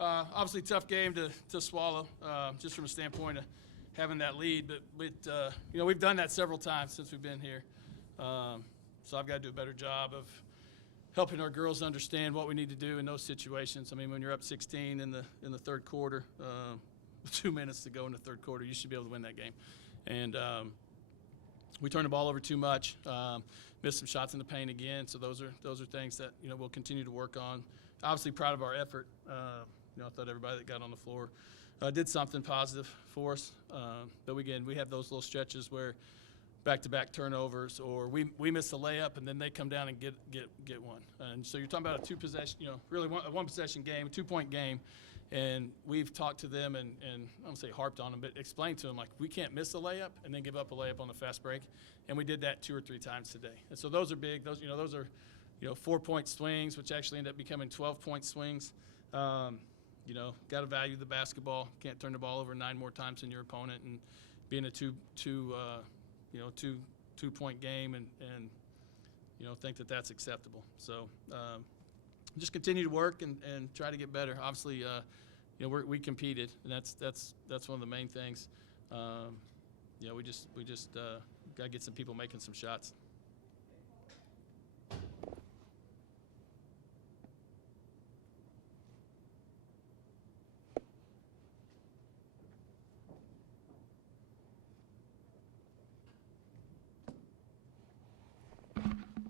Obviously, tough game to swallow, just from a standpoint of having that lead. But we've done that several times since we've been here. So I've got to do a better job of helping our girls understand what we need to do in those situations. I mean, when you're up 16 in the third quarter, 2 minutes to go in the third quarter, you should be able to win that game. And we turned the ball over too much, missed some shots in the paint again. So those are things that we'll continue to work on. Obviously, proud of our effort. I thought everybody that got on the floor did something positive for us. But again, we have those little stretches where back-to-back turnovers, or we miss a layup and then they come down and get one. And so you're talking about a two-possession, really a one-possession game, a 2-point game. And we've talked to them and I don't say harped on them, but explained to them, like, we can't miss a layup and then give up a layup on the fast break. And we did that 2 or 3 times today. And so those are big. Those are 4-point swings, which actually end up becoming 12-point swings. Got to value the basketball. Can't turn the ball over 9 more times than your opponent, and being a two-point game and think that that's acceptable. So just continue to work and try to get better. Obviously, we competed, and that's one of the main things. We just got to get some people making some shots.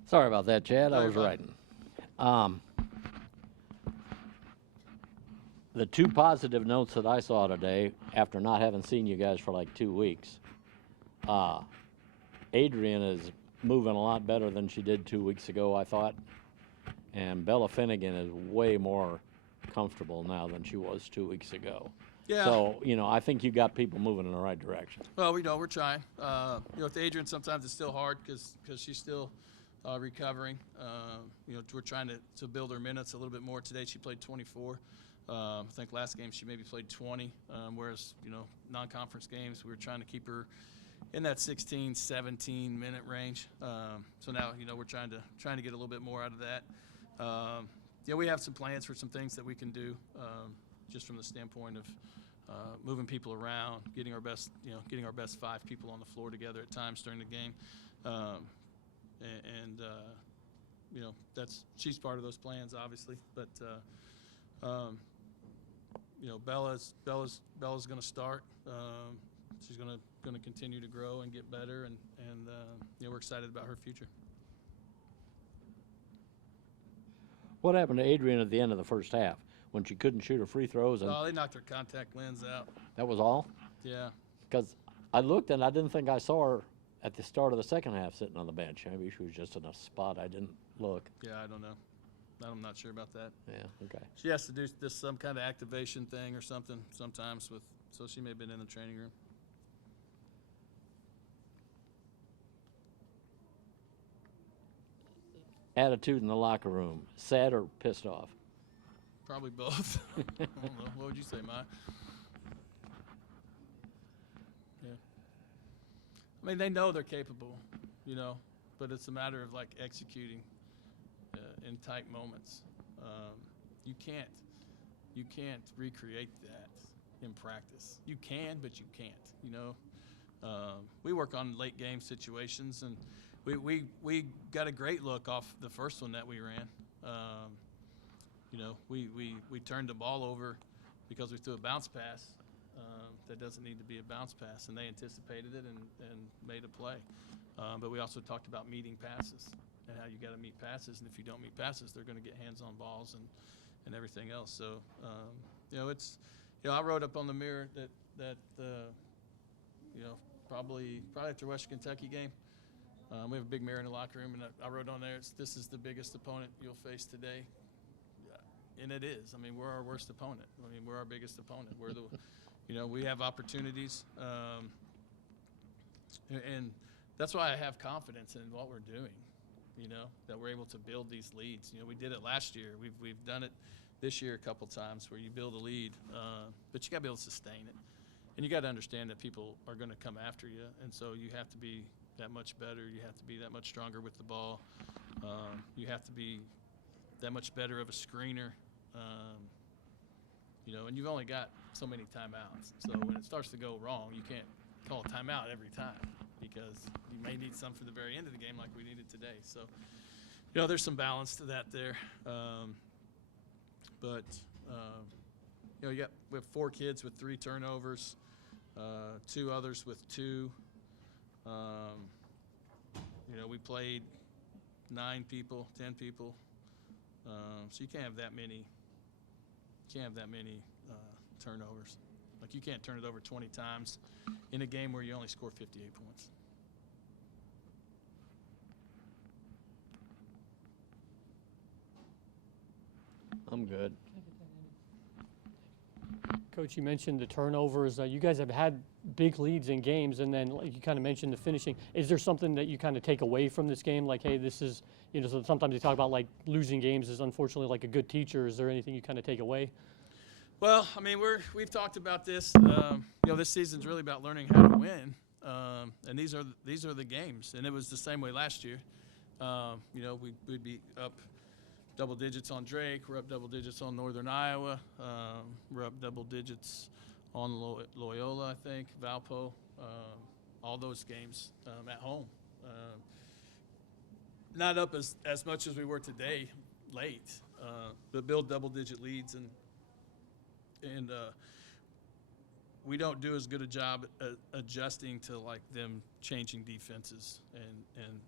Sorry about that, Chad. I was writing. The 2 positive notes that I saw today, after not having seen you guys for like 2 weeks, Adrian is moving a lot better than she did 2 weeks ago, I thought. And Bella Finnegan is way more comfortable now than she was 2 weeks ago. Yeah. So, I think you got people moving in the right direction. Well, we're trying. With Adrian, sometimes it's still hard because she's still recovering. We're trying to build her minutes a little bit more. Today she played 24. I think last game she maybe played 20, whereas, non-conference games we were trying to keep her in that 16, 17-minute range. So now, we're trying to get a little bit more out of that. We have some plans for some things that we can do, just from the standpoint of moving people around, getting our best 5 people on the floor together at times during the game. She's part of those plans, obviously. But Bella's going to start. She's going to continue to grow and get better, and we're excited about her future. What happened to Adrian at the end of the first half when she couldn't shoot her free throws? Oh, they knocked her contact lens out. That was all? Yeah. Because I looked and I didn't think I saw her at the start of the second half sitting on the bench. Maybe she was just in a spot I didn't look. Yeah, I don't know. I'm not sure about that. Yeah, okay. She has to do some kind of activation thing or something sometimes so she may have been in the training room. Attitude in the locker room, sad or pissed off? Probably both. I don't know. What would you say, Maya? Yeah. I mean, they know they're capable, but it's a matter of like executing in tight moments. You can't recreate that in practice. You can, but you can't. We work on late game situations, and we got a great look off the first one that we ran. We turned the ball over because we threw a bounce pass that doesn't need to be a bounce pass, and they anticipated it and made a play. But we also talked about meeting passes and how you got to meet passes, and if you don't meet passes, they're going to get hands on balls and everything else. So I wrote up on the mirror that probably after Western Kentucky game. We have a big mirror in the locker room, and I wrote on there, this is the biggest opponent you'll face today. And it is. I mean, we're our worst opponent. I mean, we're our biggest opponent. We're we have opportunities. And that's why I have confidence in what we're doing, that we're able to build these leads. We did it last year. We've done it this year a couple times where you build a lead, but you got to be able to sustain it. And you got to understand that people are going to come after you, and so you have to be that much better. You have to be that much stronger with the ball. You have to be that much better of a screener. you know, and you've only got so many timeouts. So when it starts to go wrong, you can't call a timeout every time because you may need some for the very end of the game like we needed today. So, you know, there's some balance to that there. You know, we have 4 kids with 3 turnovers, 2 others with 2. You know, we played 9 people, 10 people. So you can't have that many. Turnovers. Like you can't turn it over 20 times in a game where you only score 58 points. I'm good. Coach, you mentioned the turnovers. You guys have had big leads in games, and then like you kind of mentioned the finishing. Is there something that you kind of take away from this game? Like, hey, this is, you know, so sometimes you talk about like losing games is unfortunately like a good teacher. Is there anything you kind of take away? Well, I mean, we've talked about this. You know, this season's really about learning how to win, and these are the games. And it was the same way last year. You know, we'd be up double digits on Drake. We're up double digits on Northern Iowa. We're up double digits on Loyola, I think, Valpo. All those games at home. Not up as much as we were today, late, but build double-digit leads and we don't do as good a job adjusting to like them changing defenses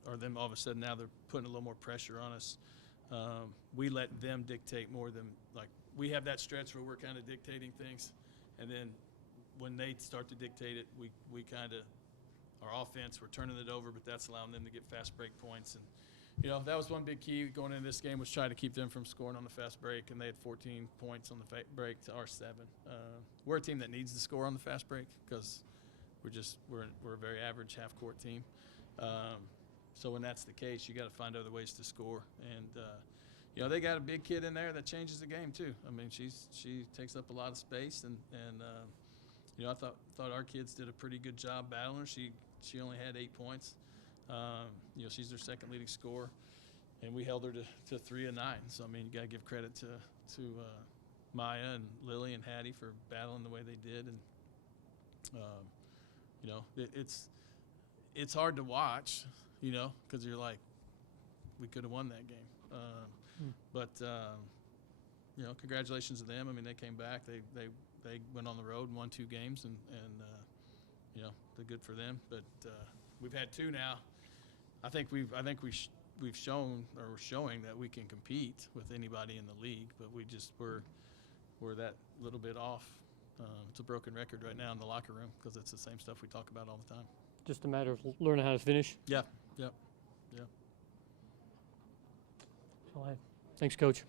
or them all of a sudden now they're putting a little more pressure on us. We let them dictate more than like we have that stretch where we're kind of dictating things, and then when they start to dictate it, we kind of our offense we're turning it over, but that's allowing them to get fast break points. And you know, that was one big key going into this game was trying to keep them from scoring on the fast break, and they had 14 points on the break to our 7. We're a team that needs to score on the fast break because we're a very average half-court team. So when that's the case, you got to find other ways to score. And you know, they got a big kid in there that changes the game too. I mean, she takes up a lot of space, and you know, I thought our kids did a pretty good job battling her. She only had 8 points. You know, she's their second leading scorer, and we held her to 3 of 9. So I mean, you got to give credit to Maya and Lily and Hattie for battling the way they did. And you know, it's hard to watch, you know, because you're like, we could have won that game. But you know, congratulations to them. I mean, they came back. They went on the road and won 2 games, and you know, they're good for them. But we've had 2 now. I think we've shown or we're showing that we can compete with anybody in the league, but we're that little bit off. It's a broken record right now in the locker room because it's the same stuff we talk about all the time. Just a matter of learning how to finish. Yeah. Thanks, Coach.